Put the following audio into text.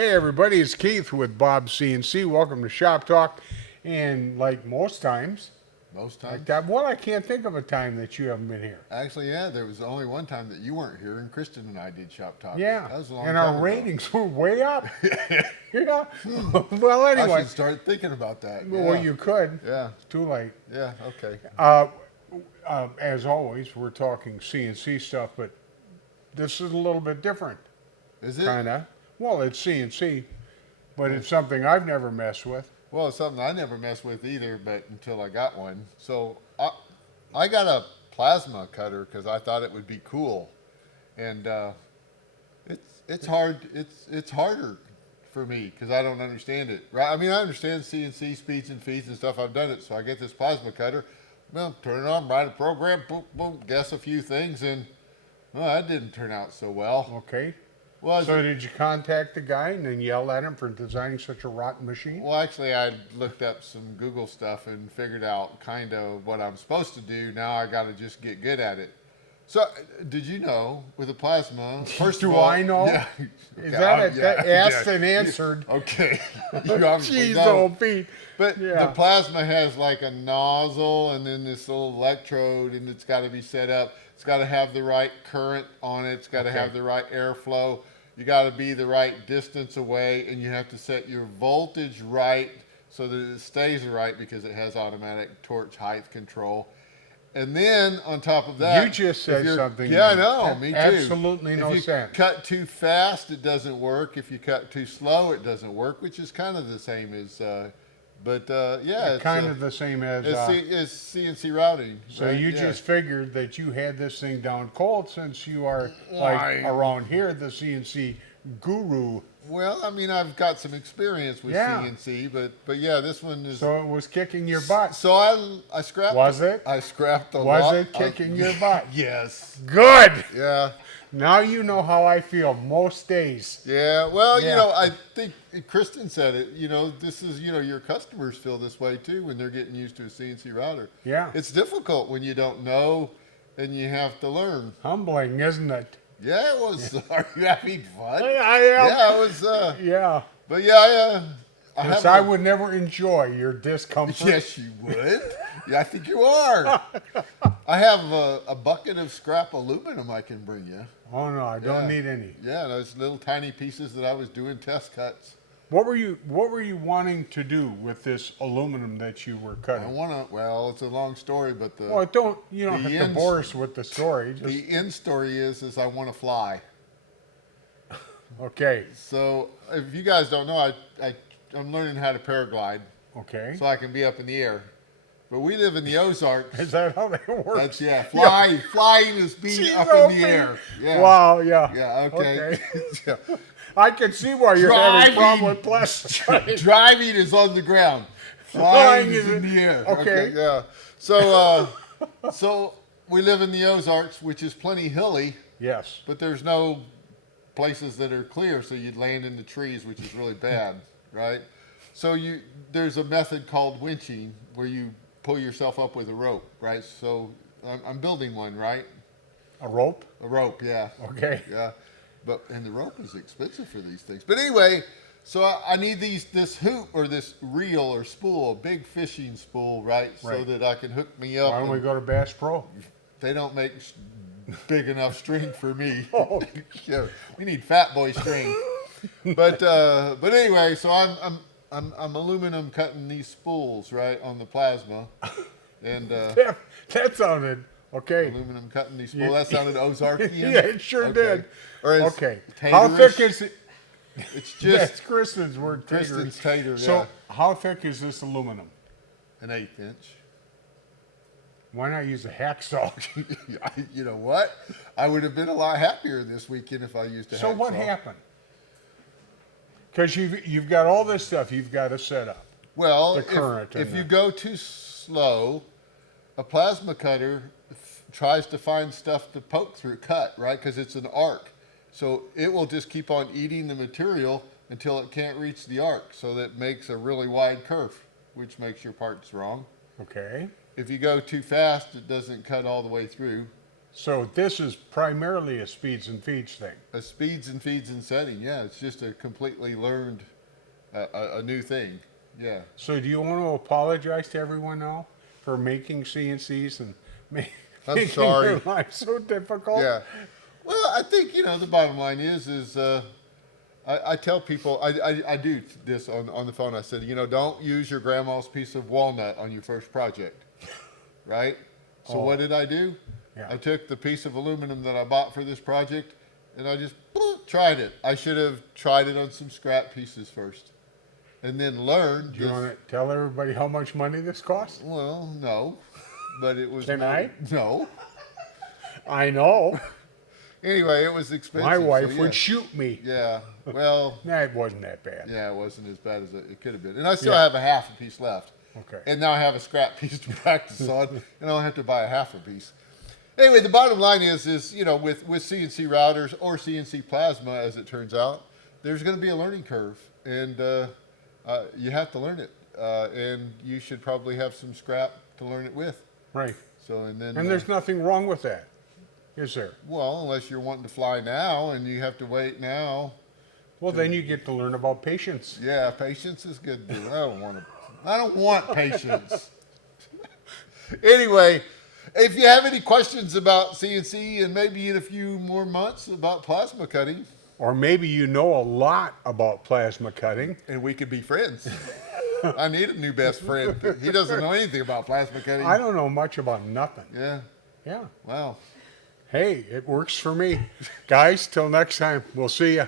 Hey everybody, it's Keith with Bob CNC. Welcome to Shop Talk. And like most times, Most like times? that, well, I can't think of a time that you haven't been here. Actually, yeah, there was only one time that you weren't here, and Kristen and I did shop talk. Yeah, That was a long and time our ago. ratings were way up. Yeah. Well, I anyway, should start thinking about that. well, Yeah. you could. Yeah. It's too late. Yeah. Okay. Uh, as always, we're talking CNC stuff, but this is a little bit different, Is it? kind of. Well, it's CNC, but it's something I've never messed with. Well, it's something I never messed with either, but until I got one. So I got a plasma cutter because I thought it would be cool, and it's hard. It's harder for me because I don't understand it. Right? I mean, I understand CNC speeds and feeds and stuff. I've done it, so I get this plasma cutter. Well, turn it on, write a program, boom, boom, guess a few things, and well, that didn't turn out so well. Okay. Well, So did you contact the guy and then yell at him for designing such a rotten machine? well, actually, I looked up some Google stuff and figured out kind of what I'm supposed to do. Now I got to just get good at it. So, did you know with a plasma? First Do of all, I know? Yeah. Is Okay, that it? yeah, That asked yeah. and answered. Okay. You obviously Jeez, know. old Pete. But Yeah. the plasma has like a nozzle and then this little electrode, and it's got to be set up. It's got to have the right current on it. It's got to Okay. have the right airflow. You got to be the right distance away, and you have to set your voltage right so that it stays right because it has automatic torch height control. And then on top of that, You just if said you're- something Yeah, I that know. had Me too. absolutely if no you sense. cut too fast, it doesn't work. If you cut too slow, it doesn't work. Which is kind of the same as, yeah, it's Kind of the same as. it's CNC routing. So right? you Yeah. just figured that you had this thing down cold since you are like Why? around here the CNC guru. Well, I mean, I've got some experience with Yeah. CNC, but yeah, this one is. So it was kicking your butt. So I scrapped. Was it? I scrapped a Was lot. it kicking your butt? Yes. Good. Yeah. Now you know how I feel most days. Yeah, well, Yeah. I think Kristen said it. This is, your customers feel this way too when they're getting used to a CNC router. Yeah. It's difficult when you don't know and you have to learn. Humbling, isn't it? Yeah, it was. Are you having fun? I am. Yeah, it was. Yeah. But yeah, I Because have. I would never enjoy your discomfort. Yes, you would. Yeah, I think you are. I have a bucket of scrap aluminum I can bring you. Oh no, I don't Yeah. need any. Yeah, those little tiny pieces that I was doing test cuts. What were you wanting to do with this aluminum that you were I cutting? want to. Well, it's a long story, but Well, you don't the have to ends- bore us with the story. Just, the end story is I want to fly. okay, So if you guys don't know, I'm learning how to paraglide okay. so I can be up in the air. But we live in the Ozarks. Is that how that works? That's flying is being Jeez, up oh, in the air. Yeah. Wow, yeah. Yeah. Okay. Yeah. I can see why you're having a problem Driving. with plastic. Driving is on the ground. Flying is in the air. Okay. Yeah. So we live in the Ozarks, which is plenty hilly, Yes. but there's no places that are clear, so you'd land in the trees, which is really bad, right? So there's a method called winching where you pull yourself up with a rope, right? So I'm building one, right? A rope? A rope, yeah. Okay. Yeah, and the rope is expensive for these things. But anyway, so I need this hoop or this reel or spool, a big fishing spool, right? So Right. that I can hook me up. Why don't we and go to Bass Pro? They don't make big enough string for me. Oh. Yeah, we need fat boy string. But anyway, so I'm aluminum cutting these spools right on the plasma, and That sounded okay. aluminum cutting these Yeah. spools. That sounded Ozarkian. Yeah, it sure Okay. did. Or is Okay. How thick taterish? is it? It's That's just Kristen's word. Kristen's tater. tater, So yeah. how thick is this aluminum? an 1/8 inch. Why not use a hacksaw? You know what? I would have been a lot happier this weekend if I used a So what hacksaw. happened? Because you've got all this stuff you've got to set up. Well, The current if and you the- go too slow, a plasma cutter tries to find stuff to poke through, cut, right? Because it's an arc. So it will just keep on eating the material until it can't reach the arc. So that makes a really wide curve, which makes your parts wrong. Okay. If you go too fast, it doesn't cut all the way through. So this is primarily a speeds and feeds thing. A speeds and feeds and setting. Yeah, it's just a completely learned, a new thing. Yeah. So do you want to apologize to everyone now for making CNCs and I'm making sorry. their life so difficult? Yeah. Well, I think, the bottom line is I tell people, I do this on the phone. I said, don't use your grandma's piece of walnut on your first project, right? So Oh. what did I do? Yeah. I took the piece of aluminum that I bought for this project and I just tried it. I should have tried it on some scrap pieces first and then learned. Do you want to tell everybody how much money this cost? Well, no, but it was. Can I? No. I know. Anyway, it was expensive. My wife so yeah. would shoot me. Yeah. Well, Nah, it wasn't that bad. yeah, it wasn't as bad as it could have been. And I still Yeah. have a half a piece left. Okay. And now I have a scrap piece to practice on, and I don't have to buy a half a piece. Anyway, the bottom line is with CNC routers or CNC plasma, as it turns out, there's going to be a learning curve, and you have to learn it. And you should probably have some scrap to learn it with. Right. So and then And there's nothing wrong with that, is there? well, unless you're wanting to fly now and you have to wait now. Well, then you get to learn about patience. Yeah, patience is good. Dude. I don't want patience. Anyway, if you have any questions about CNC and maybe in a few more months about plasma cutting, Or maybe you know a lot about plasma cutting. and we could be friends. I need a new best friend. He doesn't know anything about plasma cutting. I don't know much about nothing. Yeah. Yeah. Wow. Hey, it works for me. Guys, till next time. We'll see ya.